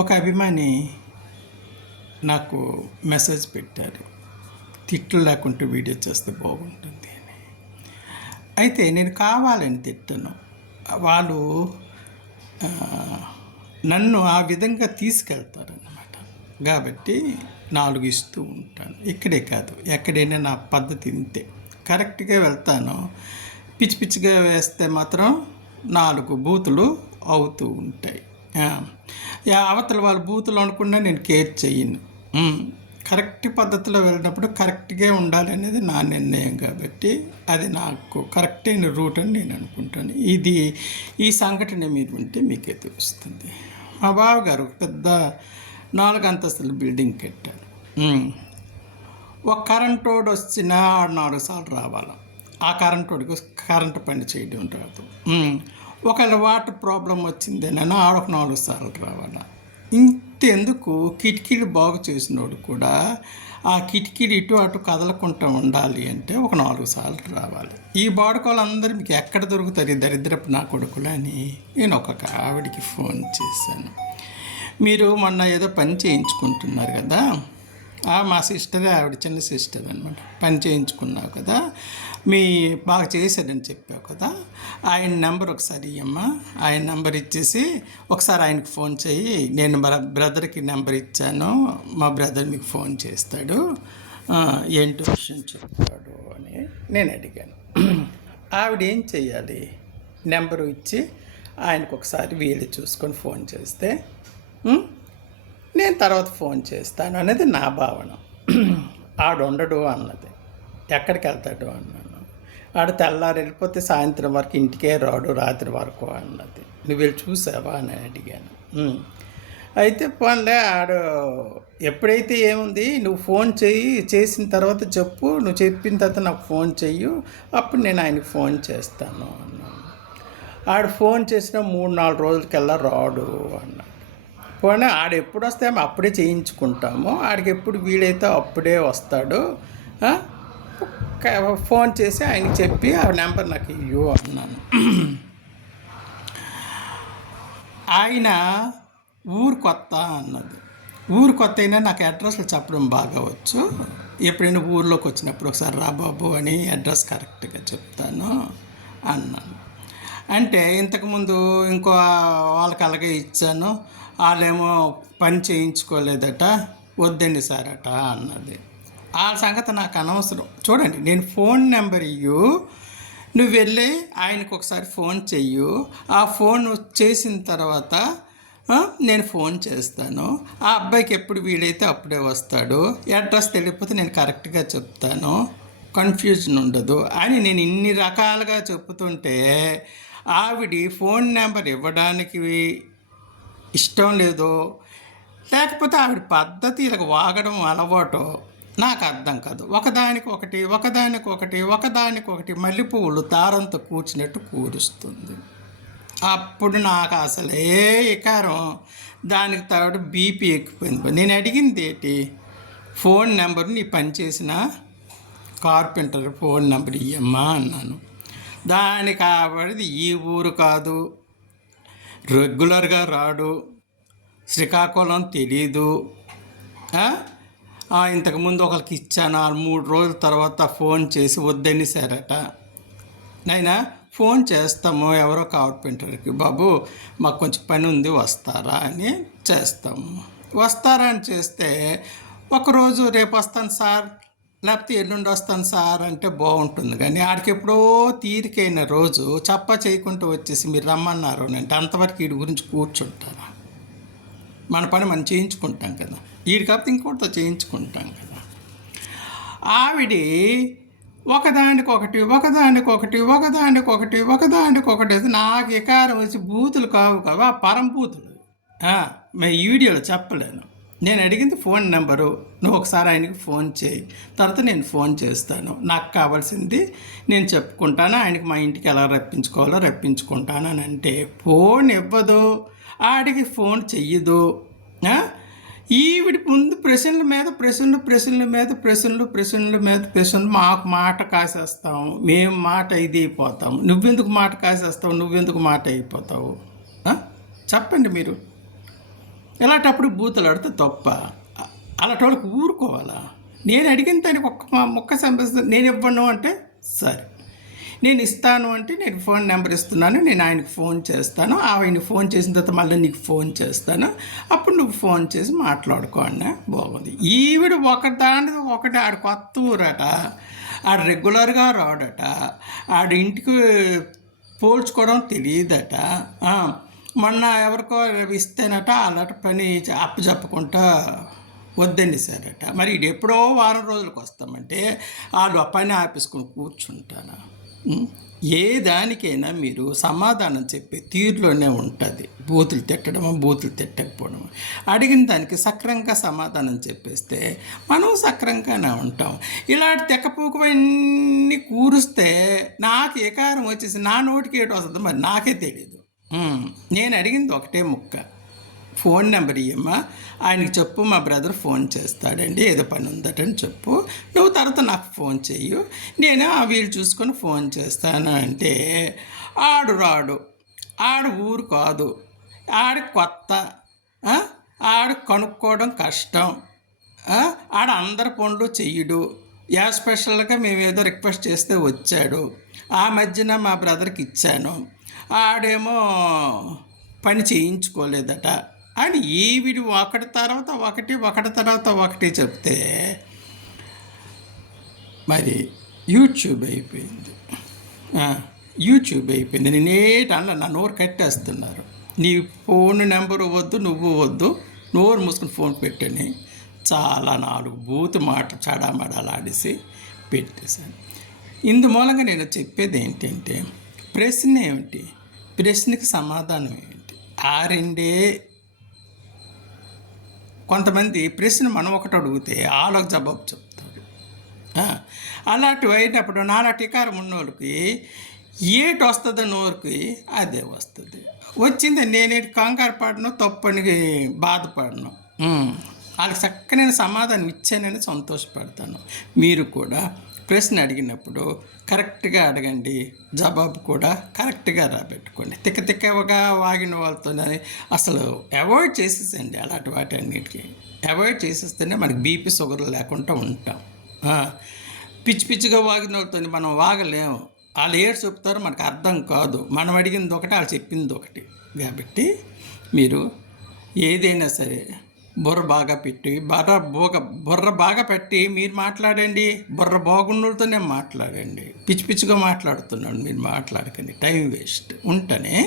ఒక అభిమాని నాకు మెసేజ్ పెట్టారు, తిట్లు లేకుంటే వీడియో చేస్తే బాగుంటుంది అని. అయితే నేను కావాలని తిట్టను. వాళ్ళు నన్ను ఆ విధంగా తీసుకెళ్తారన్నమాట. కాబట్టి 4 ఇస్తూ ఉంటాను. ఇక్కడే కాదు, ఎక్కడైనా నా పద్ధతి ఇంతే. కరెక్ట్గా వెళ్తాను. పిచ్చి పిచ్చిగా వేస్తే మాత్రం 4 బూతులు అవుతూ ఉంటాయి. అవతల వాళ్ళ బూతులు అనుకున్నా నేను కేర్ చెయ్యను. కరెక్ట్ పద్ధతిలో వెళ్ళినప్పుడు కరెక్ట్గా ఉండాలి అనేది నా నిర్ణయం. కాబట్టి అది నాకు కరెక్ట్ అయిన రూట్ అని నేను అనుకుంటాను. ఈ సంఘటన మీరు ఉంటే మీకే తెలుస్తుంది. మా బావగారు పెద్ద 4 అంతస్తుల బిల్డింగ్ కట్టారు. ఒక కరెంట్ వాడు వచ్చినా 4 సార్లు రావాలి. ఆ కరెంట్ వాడికి కరెంటు పని చేయడం రాదు. ఒకవేళ వాటర్ ప్రాబ్లం వచ్చిందేనైనా ఆడొక 4 సార్లు రావాలి. ఇంతెందుకు, కిటికీలు బాగు చేసినోడు కూడా ఆ కిటికీలు ఇటు అటు కదలకుండా ఉండాలి అంటే ఒక 4 సార్లు రావాలి. ఈ బాడుకోవాలందరూ మీకు ఎక్కడ దొరుకుతారు ఈ దరిద్రపు నా కొడుకులు అని నేను ఒక ఆవిడికి ఫోన్ చేశాను. మీరు మొన్న ఏదో పని చేయించుకుంటున్నారు కదా, మా సిస్టరే, ఆవిడ చిన్న సిస్టర్ అనమాట. పని చేయించుకున్నావు కదా, బాగా చేశాడని చెప్పావు కదా, ఆయన నెంబర్ ఒకసారి ఇవ్వమ్మా. ఆయన నెంబర్ ఇచ్చేసి ఒకసారి ఆయనకు ఫోన్ చేయి. నేను బ్రదర్కి నెంబర్ ఇచ్చాను, మా బ్రదర్ మీకు ఫోన్ చేస్తాడు, ఏంటో విషయం చెప్తాడు అని నేను అడిగాను. ఆవిడ ఏం చెయ్యాలి, నెంబరు ఇచ్చి ఆయనకు ఒకసారి వీలు చూసుకొని ఫోన్ చేస్తే నేను తర్వాత ఫోన్ చేస్తాను అనేది నా భావన. ఆడు ఉండడు అన్నది, ఎక్కడికి వెళ్తాడు అన్నాను. ఆడు తెల్లారు వెళ్ళిపోతే సాయంత్రం వరకు ఇంటికే రాడు, రాత్రి వరకు అన్నది. నువ్వు వెళ్ళి చూసావా అని అడిగాను. అయితే పోన్లే, ఆడు ఎప్పుడైతే ఏముంది, నువ్వు ఫోన్ చేసిన తర్వాత చెప్పు, నువ్వు చెప్పిన తర్వాత నాకు ఫోన్ చెయ్యు, అప్పుడు నేను ఆయనకి ఫోన్ చేస్తాను అన్నాను. ఆడు ఫోన్ చేసిన 3-4 రోజులకల్లా రాడు అన్నాడు. పోనీ ఆడు ఎప్పుడు వస్తే అప్పుడే చేయించుకుంటాము, ఆడికి ఎప్పుడు వీలైతే అప్పుడే వస్తాడు, ఫోన్ చేసి ఆయనకి చెప్పి ఆ నెంబర్ నాకు ఇవ్వు అన్నాను. ఆయన ఊరు కొత్త అన్నది. ఊరు కొత్త అయినా నాకు అడ్రస్లు చెప్పడం బాగా వచ్చు. ఎప్పుడైనా ఊర్లోకి వచ్చినప్పుడు ఒకసారి రా బాబు అని అడ్రస్ కరెక్ట్గా చెప్తాను అన్నాను. అంటే ఇంతకుముందు ఇంకో వాళ్ళకి అలాగే ఇచ్చాను, వాళ్ళేమో పని చేయించుకోలేదట, వద్దండి సార్ అట అన్నది. ఆ సంగతి నాకు అనవసరం. చూడండి, నేను ఫోన్ నెంబర్ ఇయ్యు, నువ్వు వెళ్ళి ఆయనకు ఒకసారి ఫోన్ చెయ్యు, ఆ ఫోన్ చేసిన తర్వాత నేను ఫోన్ చేస్తాను, ఆ అబ్బాయికి ఎప్పుడు వీలైతే అప్పుడే వస్తాడు, అడ్రస్ తెలియకపోతే నేను కరెక్ట్గా చెప్తాను, కన్ఫ్యూజన్ ఉండదు అని నేను ఇన్ని రకాలుగా చెప్తుంటే ఆవిడ ఫోన్ నెంబర్ ఇవ్వడానికి ఇష్టం లేదో, లేకపోతే ఆవిడ పద్ధతి ఇలా వాగడం అలవాటు నాకు అర్థం కాదు. ఒకదానికొకటి మల్లెపువ్వులు దారంతో కూర్చున్నట్టు కూరుస్తుంది. అప్పుడు నాకు అసలే ఇకారం, దానికి తోడు బీపీ ఎక్కిపోయింది. నేను అడిగింది ఏంటి, ఫోన్ నెంబరు నీ పనిచేసిన కార్పెంటర్ ఫోన్ నెంబర్ ఇయ్యమ్మా అన్నాను. దానికి ఆవిడది ఈ ఊరు కాదు, రెగ్యులర్గా రాడు, శ్రీకాకుళం తెలీదు, ఇంతకుముందు ఒకరికి ఇచ్చాను, 3 రోజుల తర్వాత ఫోన్ చేసి వద్దని సరట, నైనా ఫోన్ చేస్తాము ఎవరో కార్పెంటర్కి, బాబు మాకు కొంచెం పని ఉంది వస్తారా అని చేస్తాము. వస్తారా అని చేస్తే ఒకరోజు రేపు వస్తాను సార్, లేకపోతే ఎల్లుండి వస్తాను సార్ అంటే బాగుంటుంది. కానీ ఆడికి ఎప్పుడో తీరికైన రోజు చప్ప చేయకుంటూ వచ్చేసి మీరు రమ్మన్నారు అంటే అంతవరకు వీడి గురించి కూర్చుంటారా? మన పని మనం చేయించుకుంటాం కదా, వీడి కాకపోతే ఇంకోటితో చేయించుకుంటాం కదా. ఆవిడ ఒకదానికొకటి నాకు ఎకారం వచ్చి బూతులు కావు కదా, పరంబూతులు. ఈ వీడియోలో చెప్పలేను. నేను అడిగింది ఫోన్ నెంబరు, నువ్వు ఒకసారి ఆయనకి ఫోన్ చేయి, తర్వాత నేను ఫోన్ చేస్తాను, నాకు కావాల్సింది నేను చెప్పుకుంటాను, ఆయనకి మా ఇంటికి ఎలా రప్పించుకోవాలో రప్పించుకుంటాను అని అంటే ఫోన్ ఇవ్వదు, ఆడికి ఫోన్ చెయ్యదు. ఈవిడి ముందు ప్రశ్నల మీద మాకు మాట కాసేస్తాము, మేము మాట ఇది అయిపోతాము, నువ్వెందుకు మాట కాసేస్తావు, నువ్వెందుకు మాట అయిపోతావు, చెప్పండి మీరు. ఇలాంటప్పుడు బూతులు ఆడితే తప్ప. అలాంటి వాళ్ళకి ఊరుకోవాలా? నేను అడిగిన దానికి ఒక్క మొక్క సంపాదిస్తాను, నేను ఇవ్వను అంటే సరే, నేను ఇస్తాను అంటే నేను ఫోన్ నెంబర్ ఇస్తున్నాను, నేను ఆయనకు ఫోన్ చేస్తాను, ఆయన ఫోన్ చేసిన తర్వాత మళ్ళీ నీకు ఫోన్ చేస్తాను, అప్పుడు నువ్వు ఫోన్ చేసి మాట్లాడుకో అన్నా బాగుంది. ఈవిడ ఒకటి ఆడు కొత్త ఊరట, ఆడు రెగ్యులర్గా రాడట, ఆడు ఇంటికి పోల్చుకోవడం తెలియదట. మొన్న ఎవరికో ఇస్తేనట అలాంటి పని అప్పచెప్పకుండా వద్దనేసారట. మరి ఇది ఎప్పుడో వారం రోజులకు వస్తామంటే వాళ్ళు ఆ పని ఆపేసుకొని కూర్చుంటాను. ఏ దానికైనా మీరు సమాధానం చెప్పే తీరులోనే ఉంటుంది. బూతులు తిట్టడమో బూతులు తిట్టకపోవడము. అడిగిన దానికి సక్రంగా సమాధానం చెప్పేస్తే మనం సక్రంగానే ఉంటాం. ఇలాంటి తెక్కపోకవన్నీ కూరుస్తే నాకు ఏకారం వచ్చేసి నా నోటికి ఏటో వస్తుందో మరి నాకే తెలియదు. నేను అడిగింది ఒకటే ముక్క, ఫోన్ నెంబర్ ఇవ్వమ్మా, ఆయనకి చెప్పు మా బ్రదర్ ఫోన్ చేస్తాడండి, ఏదో పని ఉందటని చెప్పు, నువ్వు తర్వాత నాకు ఫోన్ చెయ్యు, నేను వీళ్ళు చూసుకొని ఫోన్ చేస్తాను అంటే ఆడు రాడు. ఆడు ఊరు కాదు, ఆడు కొత్త, ఆడు కనుక్కోవడం కష్టం, ఆడ అందరి పనులు చెయ్యడు. స్పెషల్గా మేము ఏదో రిక్వెస్ట్ చేస్తే వచ్చాడు. ఆ మధ్యన మా బ్రదర్కి ఇచ్చాను, ఆడేమో పని చేయించుకోలేదట అని ఈవిడి ఒకటి తర్వాత ఒకటి చెప్తే మరి యూట్యూబ్ అయిపోయింది. నేనేటన్నా నా నోరు కట్టేస్తున్నారు. నీ ఫోన్ నెంబరు వద్దు, నువ్వు వద్దు, నోరు మూసుకుని ఫోన్ పెట్టని చాలా 4 బూతు మాట చడామడాలు ఆడేసి పెట్టేశాను. ఇందు మూలంగా నేను చెప్పేది ఏంటంటే, ప్రశ్న ఏమిటి, ప్రశ్నకి సమాధానం ఏమిటి, ఆ రెండే. కొంతమంది ప్రశ్న మనం ఒకటి అడిగితే వాళ్ళకి జవాబు చెప్తారు. అలాంటివి అయినప్పుడు నాలాంటి వికారం ఉన్నోళ్ళకి ఏటి వస్తుందో నోరుకి అదే వస్తుంది. వచ్చింది నేనేటి కంగారు పడను, తప్పని బాధపడను. వాళ్ళకి చక్కనైన సమాధానం ఇచ్చానని సంతోషపడతాను. మీరు కూడా ప్రశ్న అడిగినప్పుడు కరెక్ట్గా అడగండి, జవాబు కూడా కరెక్ట్గా రాబెట్టుకోండి. తిక్కగా వాగిన వాళ్ళతో అసలు అవాయిడ్ చేసేసండి. అలాంటి వాటి అన్నిటికీ అవాయిడ్ చేసేస్తేనే మనకి బీపీ షుగర్లు లేకుండా ఉంటాం. పిచ్చిగా వాగిన వాళ్ళతో మనం వాగలేము. వాళ్ళు ఏడు చెప్తారో మనకు అర్థం కాదు. మనం అడిగింది ఒకటి, వాళ్ళు చెప్పింది ఒకటి. కాబట్టి మీరు ఏదైనా సరే బుర్ర బాగా పెట్టి బుర్ర బాగా పెట్టి మీరు మాట్లాడండి. బుర్ర బాగున్నోళ్ళతోనే మాట్లాడండి. పిచ్చిగా మాట్లాడుతున్నాడు మీరు మాట్లాడకండి, టైం వేస్ట్. ఉంటానే.